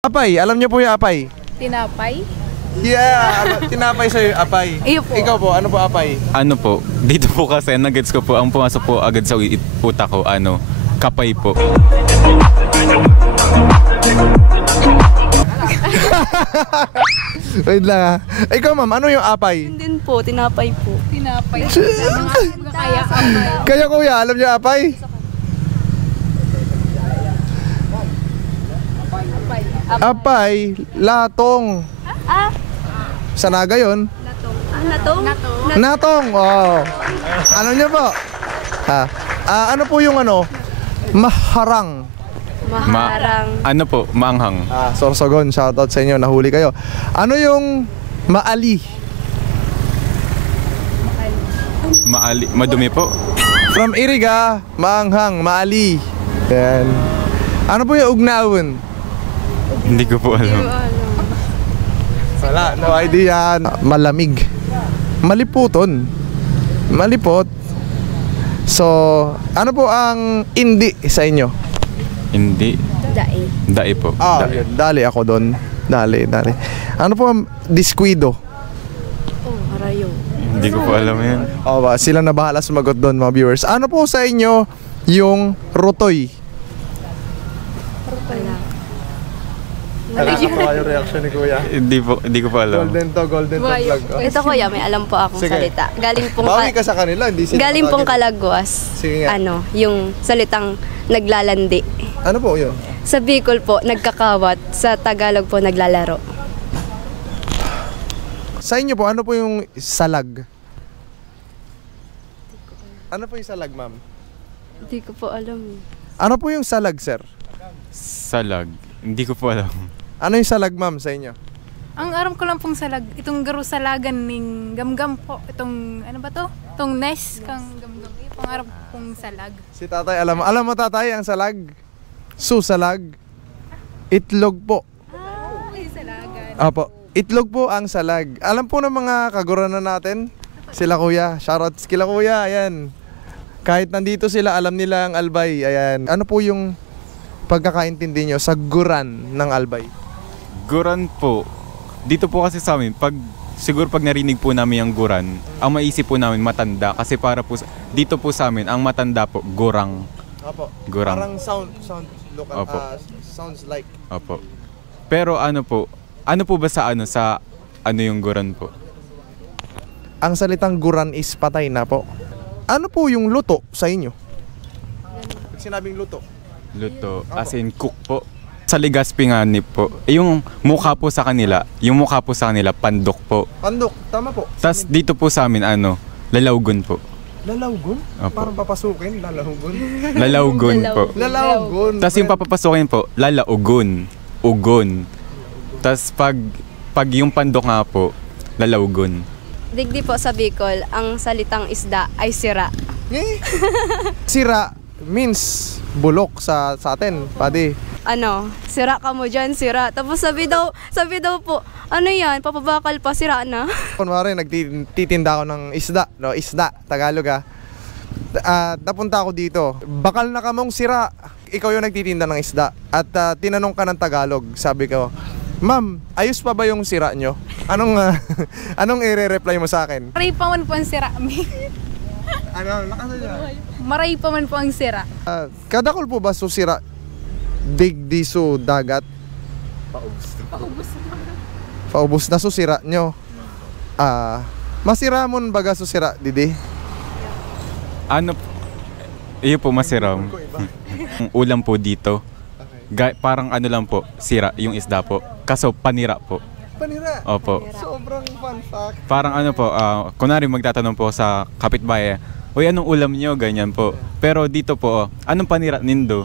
Apay, alam niyo po yung apay? Tinapay? Yeah, tinapay sa'yo, apay. Iyo po. Ikaw po, ano po apay? Ano po, dito po kasi nuggets ko po, ang pumasok po agad sa utak ko, kapay po. Wait lang ha. Ikaw ma'am, ano yung apay? Yun din po, tinapay po. Tinapay. Kaya Kaya kuya, alam niyo apay? Apay, latong. Ah, Sa Naga yun? natong? Natong, oh. Ano niyo po? Ha? Ano po yung maharang. Maharang. Ano po, maanghang. Sorsogon, shoutout sa inyo, nahuli kayo. Ano yung maali? Madumi po. From Iriga, maanghang, maali. Yan. Ano po yung ugnawon? Hindi ko po alam. Wala, no idea. Malamig. Maliputon. Malipot. So, ano po ang hindi sa inyo? Hindi. Dai. Dai po. Dai. Yun. Dali ako doon. Dali. Ano po ang disquido? Oh, harayo. Hindi ko po alam yan. Sila na bahala sumagot doon, mga viewers. Ano po sa inyo yung rutoy? Nakakatawa yung reaction ni Kuya. Hindi ko po alam. Golden to vlog. Ito kuya, may alam po akong Sige. salita. Bawi ka sa kanila, hindi sila Galing pong matagil. Kalagwas. Sige nga. Yung salitang naglalandi. Ano po yun? Sa Bicol po, nagkakawat. Sa Tagalog po, naglalaro. Sa inyo po, ano po yung salag? Ano po yung salag, ma'am? Hindi ko po alam. Ano po yung salag, sir? Salag. Hindi ko po alam. Ano yung salag, ma'am, sa inyo? ang aram ko lang pong salag, itong garusalagan ning gamgam po. Itong, ano ba to? Itong nest kang gamgam. Itong aram pong salag. Si tatay, alam mo tatay, ang salag? Susalag. Itlog po. Ay, salagan. Apo, itlog po ang salag. Alam po ng mga kaguranan natin, sila kuya, shoutouts kila kuya, ayan. Kahit nandito sila, alam nila ang albay, ayan. Ano po yung pagkakaintindi nyo sa guran ng albay? Guran po. Dito po kasi sa amin, siguro pag narinig po namin yung guran, ang maisip po namin matanda. Kasi para po, dito po sa amin, ang matanda po, gurang. Opo. Gurang. Parang Opo. sounds like. Opo. Pero ano po ba sa yung guran po? Ang salitang guran is patay na po. Ano po yung luto sa inyo? Pag sinabing luto. Luto, as in cook po. Sa Legazpi nga po, yung mukha po sa kanila, pandok po. Pandok, tama po. Tas dito po sa amin, lalawgon po. Lalawgon? Opo. Parang papasukin, lalawgon. Lalawgon po. Lalawgon. Tas yung papapasukin po, lalaugon. Ugon. Tas pag yung pandok nga po, lalawgon. Digdi po sa Bicol, ang salitang isda ay sira. Sira means bulok sa atin, padi. Sira ka mo dyan, sira. Tapos sabi daw po, ano yan, papabakal pa, sira na. Kunwari, nagtitinda ako ng isda, no? Isda, Tagalog napunta ako dito, bakal na kamong sira. Ikaw yung nagtitinda ng isda. At tinanong ka ng Tagalog, sabi ko, ma'am, ayos pa ba yung sira nyo? Anong i-reply mo sa akin? Maray pa man po ang sira. Lakas niya. Maray pa man po ang sira. Kadakol po ba susira? Digdi su dagat? Paubos na susira nyo. Masiramon baga susira, didi? Iyo po masiram. Ang ulam po dito. Parang lang po, sira yung isda po. Kaso panira po. Panira? Opo. Sobrang fun fact. Parang po, kunwari magtatanong po sa kapitbahay, uy, anong ulam nyo? Ganyan po. Pero dito po, anong panira nindo?